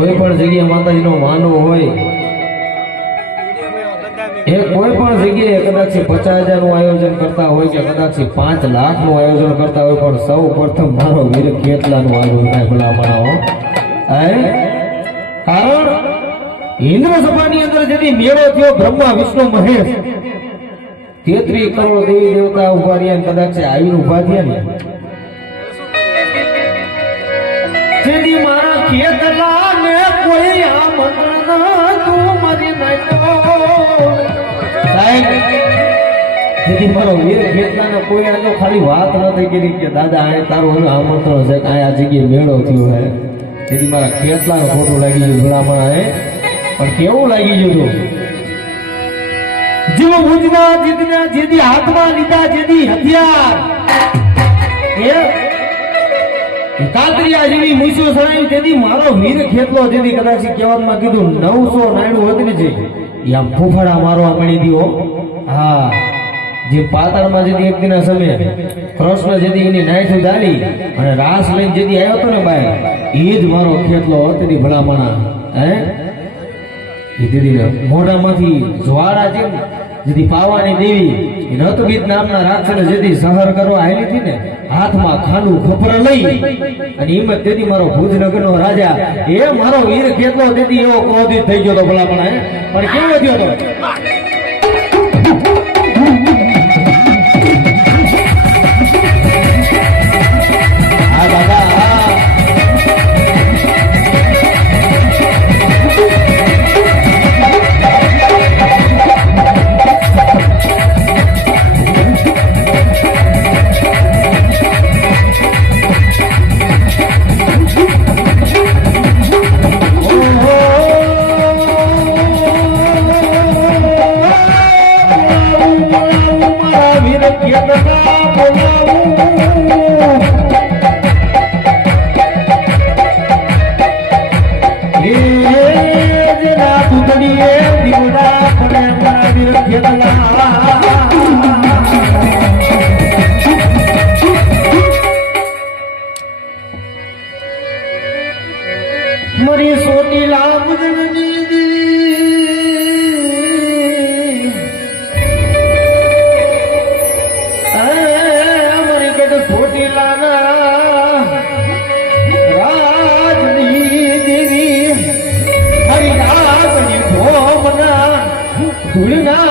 કોઈ પણ જગ્યાએ માતાજીનો માનો હોય, એ કોઈ પણ જગ્યાએ કદાચ પચાસ હજારનું આયોજન કરતા હોય કે કદાચ પાંચ લાખનું આયોજન કરતા હોય, પણ સૌ પ્રથમ મારો વીર કેટલા નું આયોજન થાય ભલા માણાઓ કારણ ઇન્દ્ર સભાની અંદર જેથી મેળો થયો, બ્રહ્મા, વિષ્ણુ, મહેશ, તેત્રી કરોડ દેવી દેવતા ઊભા રહ્યા કદાચ આયુ ઊભા થયા ને. જેથી મારા કેતલા ને કોઈ આમંત્રણ તું મારી વીર કેટલાને કોઈ આજો ખાલી વાત નથી કરી કે દાદા, આ તારું હવે છે કે આ જગ્યાએ થયો હે. તેથી મારા કેટલાને ખોટું લાગી ગયું ભલામણ હે. પણ કેવું લાગી ગયું તું? જીવ જીતના જેથી હાથમાં લીધા જેથી હથિયાર. એ એ કાંકરિયા જેવી સણાઈ તેથી મારો વીર ખેતલો જેથી કદાચ કહેવામાં કીધું નવસો નાયડું વધરી છે એ આમ ફૂફાડા મારવા મળી દીધો. હા જે પાતાળમાં જેથી એક દિના સમયે કૃષ્ણ જેથી એની નાઈઠું દાલી અને રાસ લઈને જેથી આવ્યો હતો ને બાય એ જ મારો ખેતલો હતી ભલામણા હે? એ દીદીને મોઢામાંથી જ્વાળા ને, જેથી પાવાની દેવી નતગીત નામના રાક્ષસે જેથી સહર કરવા આવેલી હતી ને, હાથમાં ખાનું ખપર લઈ. અને હિંમત તેથી મારો ભુજનગર નો રાજા, એ મારો વીર કેટલો તેથી એવો ક્રોધિત થઈ ગયો તો ભલામણ પણ કેવો થયો તો મરી સોટી લાભ જણની Cool enough.